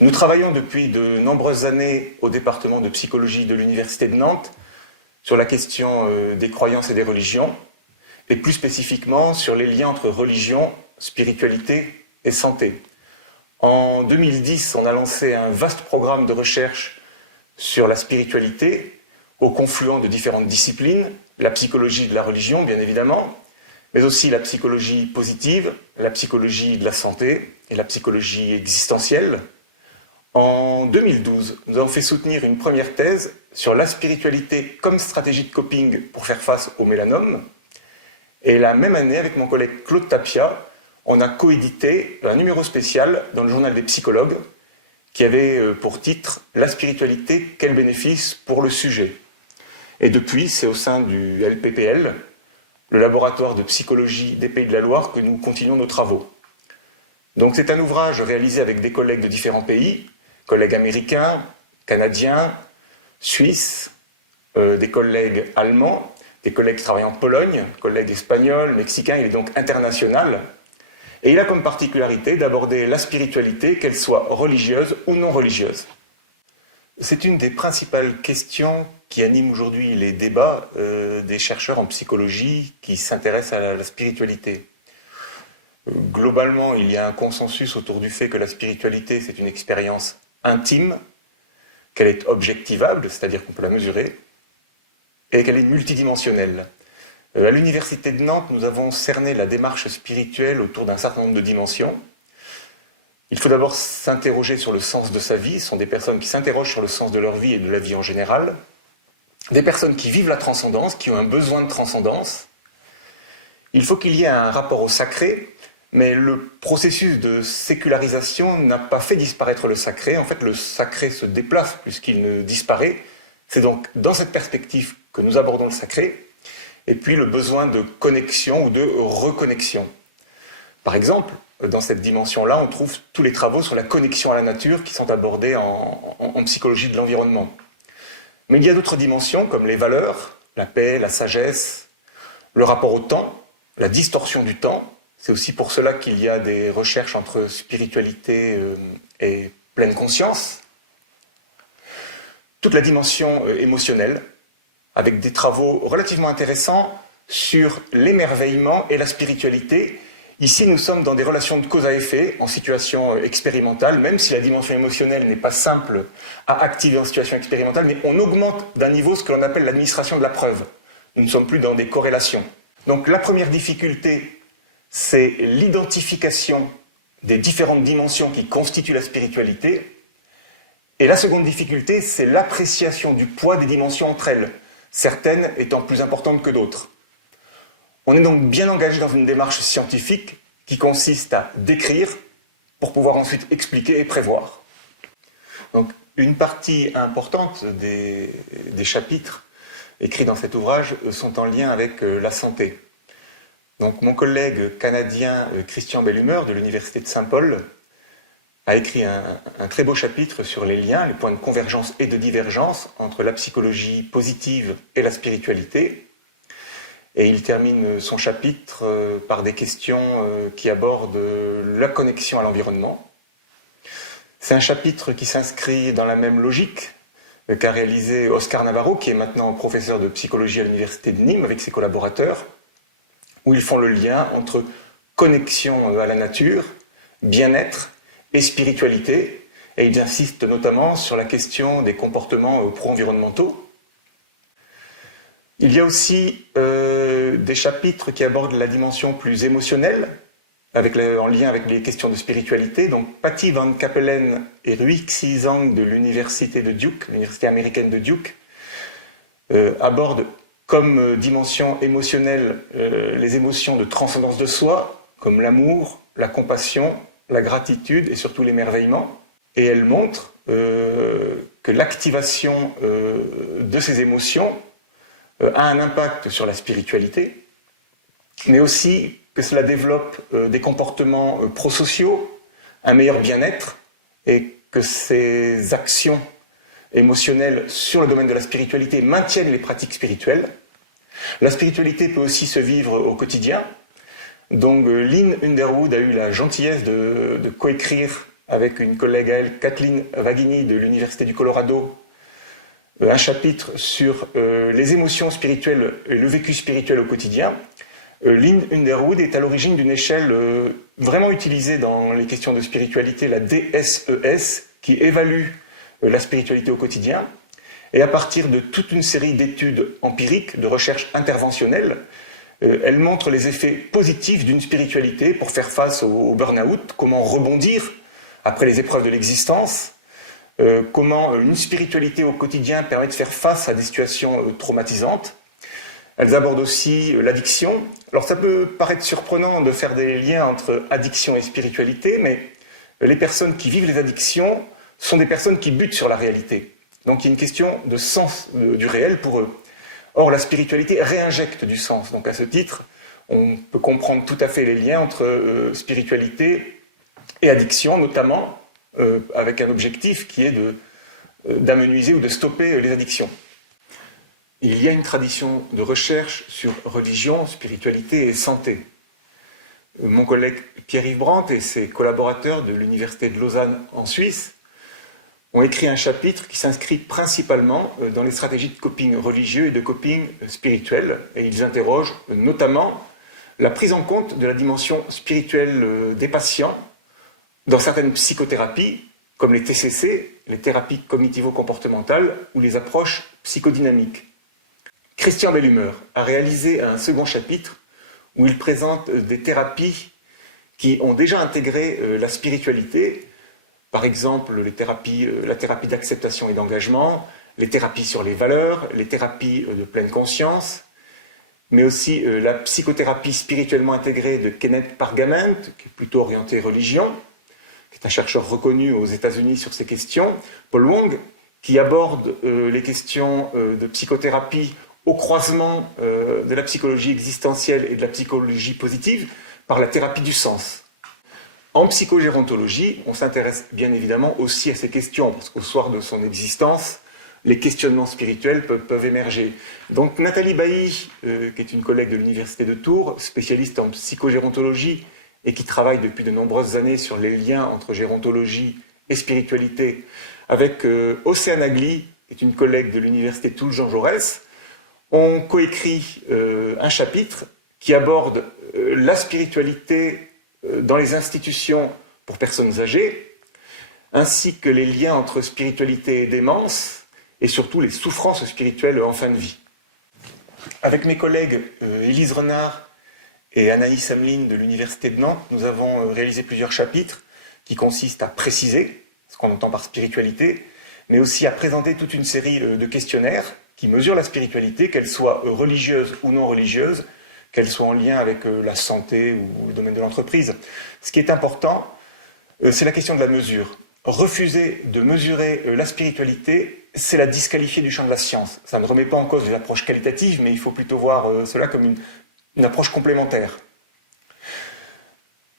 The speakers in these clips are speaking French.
Nous travaillons depuis de nombreuses années au département de psychologie de l'Université de Nantes sur la question des croyances et des religions, et plus spécifiquement sur les liens entre religion, spiritualité et santé. En 2010, on a lancé un vaste programme de recherche sur la spiritualité, au confluent de différentes disciplines, la psychologie de la religion, bien évidemment, mais aussi la psychologie positive, la psychologie de la santé et la psychologie existentielle. En 2012, nous avons fait soutenir une première thèse sur la spiritualité comme stratégie de coping pour faire face au mélanome. Et la même année, avec mon collègue Claude Tapia, on a coédité un numéro spécial dans le journal des psychologues qui avait pour titre « La spiritualité, quel bénéfice pour le sujet ?» Et depuis, c'est au sein du LPPL, le laboratoire de psychologie des Pays de la Loire, que nous continuons nos travaux. Donc c'est un ouvrage réalisé avec des collègues de différents pays, collègues américains, canadiens, suisses, des collègues allemands, des collègues qui travaillent en Pologne, collègues espagnols, mexicains, il est donc international. Et il a comme particularité d'aborder la spiritualité, qu'elle soit religieuse ou non religieuse. C'est une des principales questions qui animent aujourd'hui les débats des chercheurs en psychologie qui s'intéressent à la spiritualité. Globalement, il y a un consensus autour du fait que la spiritualité, c'est une expérience intime, qu'elle est objectivable, c'est-à-dire qu'on peut la mesurer, et qu'elle est multidimensionnelle. À l'Université de Nantes, nous avons cerné la démarche spirituelle autour d'un certain nombre de dimensions. Il faut d'abord s'interroger sur le sens de sa vie. Ce sont des personnes qui s'interrogent sur le sens de leur vie et de la vie en général. Des personnes qui vivent la transcendance, qui ont un besoin de transcendance. Il faut qu'il y ait un rapport au sacré, mais le processus de sécularisation n'a pas fait disparaître le sacré. En fait, le sacré se déplace plus qu'il ne disparaît. C'est donc dans cette perspective que nous abordons le sacré. Et puis le besoin de connexion ou de reconnexion. Par exemple, dans cette dimension-là, on trouve tous les travaux sur la connexion à la nature qui sont abordés en psychologie de l'environnement. Mais il y a d'autres dimensions comme les valeurs, la paix, la sagesse, le rapport au temps, la distorsion du temps. C'est aussi pour cela qu'il y a des recherches entre spiritualité et pleine conscience. Toute la dimension émotionnelle, avec des travaux relativement intéressants sur l'émerveillement et la spiritualité. Ici, nous sommes dans des relations de cause à effet, en situation expérimentale, même si la dimension émotionnelle n'est pas simple à activer en situation expérimentale, mais on augmente d'un niveau ce que l'on appelle l'administration de la preuve. Nous ne sommes plus dans des corrélations. Donc la première difficulté, c'est l'identification des différentes dimensions qui constituent la spiritualité. Et la seconde difficulté, c'est l'appréciation du poids des dimensions entre elles, certaines étant plus importantes que d'autres. On est donc bien engagé dans une démarche scientifique qui consiste à décrire pour pouvoir ensuite expliquer et prévoir. Donc, une partie importante des chapitres écrits dans cet ouvrage sont en lien avec la santé. Donc, mon collègue canadien Christian Bellumeur de l'Université de Saint-Paul a écrit un très beau chapitre sur les liens, les points de convergence et de divergence entre la psychologie positive et la spiritualité. Et il termine son chapitre par des questions qui abordent la connexion à l'environnement. C'est un chapitre qui s'inscrit dans la même logique qu'a réalisé Oscar Navarro, qui est maintenant professeur de psychologie à l'Université de Nîmes avec ses collaborateurs, où ils font le lien entre connexion à la nature, bien-être et spiritualité, et ils insistent notamment sur la question des comportements pro-environnementaux. Il y a aussi des chapitres qui abordent la dimension plus émotionnelle, en lien avec les questions de spiritualité. Donc Patty Van Capellen et Ruixi Zhang de l'Université de Duke, l'Université américaine de Duke, abordent comme dimension émotionnelle les émotions de transcendance de soi, comme l'amour, la compassion, la gratitude et surtout l'émerveillement. Et elle montre que l'activation de ces émotions a un impact sur la spiritualité, mais aussi que cela développe des comportements prosociaux, un meilleur bien-être, et que ces actions émotionnelles sur le domaine de la spiritualité maintiennent les pratiques spirituelles. La spiritualité peut aussi se vivre au quotidien. Donc Lynn Underwood a eu la gentillesse de coécrire avec une collègue à elle, Kathleen Vaghini de l'Université du Colorado, un chapitre sur les émotions spirituelles et le vécu spirituel au quotidien. Lynn Underwood est à l'origine d'une échelle vraiment utilisée dans les questions de spiritualité, la DSES, qui évalue la spiritualité au quotidien. Et à partir de toute une série d'études empiriques, de recherches interventionnelles, elle montre les effets positifs d'une spiritualité pour faire face au burn-out, comment rebondir après les épreuves de l'existence, comment une spiritualité au quotidien permet de faire face à des situations traumatisantes. Elles abordent aussi l'addiction. Alors ça peut paraître surprenant de faire des liens entre addiction et spiritualité, mais les personnes qui vivent les addictions sont des personnes qui butent sur la réalité. Donc il y a une question de sens du réel pour eux. Or la spiritualité réinjecte du sens. Donc à ce titre, on peut comprendre tout à fait les liens entre spiritualité et addiction, notamment avec un objectif qui est d'amenuiser ou de stopper les addictions. Il y a une tradition de recherche sur religion, spiritualité et santé. Mon collègue Pierre-Yves Brandt et ses collaborateurs de l'Université de Lausanne en Suisse ont écrit un chapitre qui s'inscrit principalement dans les stratégies de coping religieux et de coping spirituel. Et ils interrogent notamment la prise en compte de la dimension spirituelle des patients dans certaines psychothérapies, comme les TCC, les thérapies cognitivo-comportementales ou les approches psychodynamiques. Christian Bellumeur a réalisé un second chapitre où il présente des thérapies qui ont déjà intégré la spiritualité, par exemple la thérapie d'acceptation et d'engagement, les thérapies sur les valeurs, les thérapies de pleine conscience, mais aussi la psychothérapie spirituellement intégrée de Kenneth Pargament, qui est plutôt orientée religion, qui est un chercheur reconnu aux États-Unis sur ces questions, Paul Wong, qui aborde les questions de psychothérapie au croisement de la psychologie existentielle et de la psychologie positive par la thérapie du sens. En psychogérontologie, on s'intéresse bien évidemment aussi à ces questions, parce qu'au soir de son existence, les questionnements spirituels peuvent émerger. Donc Nathalie Bailly, qui est une collègue de l'Université de Tours, spécialiste en psychogérontologie et qui travaille depuis de nombreuses années sur les liens entre gérontologie et spiritualité, avec Océane Agli, qui est une collègue de l'Université Toulouse Jean Jaurès, ont coécrit un chapitre qui aborde la spiritualité dans les institutions pour personnes âgées, ainsi que les liens entre spiritualité et démence, et surtout les souffrances spirituelles en fin de vie. Avec mes collègues Élise Renard et Anaïs Hamelin de l'Université de Nantes, nous avons réalisé plusieurs chapitres qui consistent à préciser ce qu'on entend par spiritualité, mais aussi à présenter toute une série de questionnaires qui mesurent la spiritualité, qu'elle soit religieuse ou non religieuse, qu'elle soit en lien avec la santé ou le domaine de l'entreprise. Ce qui est important, c'est la question de la mesure. Refuser de mesurer la spiritualité, c'est la disqualifier du champ de la science. Ça ne remet pas en cause les approches qualitatives, mais il faut plutôt voir cela comme une approche complémentaire.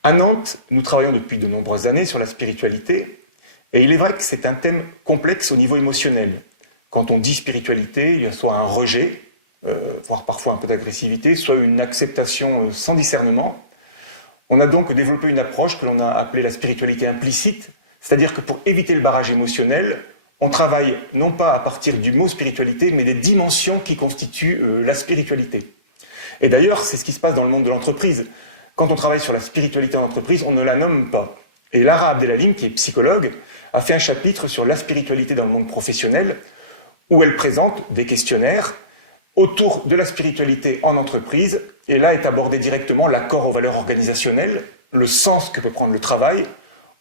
À Nantes, nous travaillons depuis de nombreuses années sur la spiritualité, et il est vrai que c'est un thème complexe au niveau émotionnel. Quand on dit spiritualité, il y a soit un rejet, voire parfois un peu d'agressivité, soit une acceptation sans discernement. On a donc développé une approche que l'on a appelée la spiritualité implicite, c'est-à-dire que pour éviter le barrage émotionnel, on travaille non pas à partir du mot spiritualité, mais des dimensions qui constituent la spiritualité. Et d'ailleurs, c'est ce qui se passe dans le monde de l'entreprise. Quand on travaille sur la spiritualité en entreprise, on ne la nomme pas. Et Lara Abdelalim, qui est psychologue, a fait un chapitre sur la spiritualité dans le monde professionnel, où elle présente des questionnaires autour de la spiritualité en entreprise, et là est abordé directement l'accord aux valeurs organisationnelles, le sens que peut prendre le travail,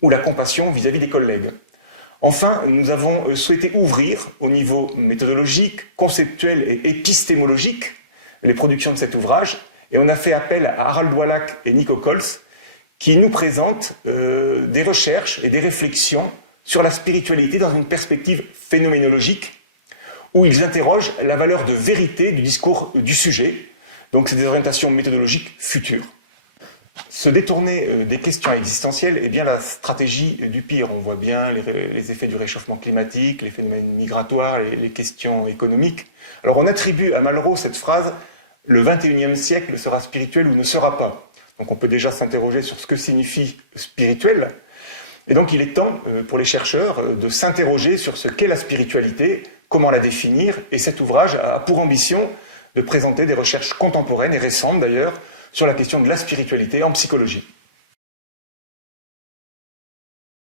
ou la compassion vis-à-vis des collègues. Enfin, nous avons souhaité ouvrir au niveau méthodologique, conceptuel et épistémologique les productions de cet ouvrage, et on a fait appel à Harald Wallach et Nico Cols, qui nous présentent des recherches et des réflexions sur la spiritualité dans une perspective phénoménologique, où ils interrogent la valeur de vérité du discours du sujet. Donc c'est des orientations méthodologiques futures. Se détourner des questions existentielles est bien la stratégie du pire. On voit bien les effets du réchauffement climatique, les phénomènes migratoires, les questions économiques. Alors on attribue à Malraux cette phrase « Le 21e siècle sera spirituel ou ne sera pas ». Donc on peut déjà s'interroger sur ce que signifie spirituel. Et donc il est temps pour les chercheurs de s'interroger sur ce qu'est la spiritualité, comment la définir, et cet ouvrage a pour ambition de présenter des recherches contemporaines et récentes d'ailleurs sur la question de la spiritualité en psychologie.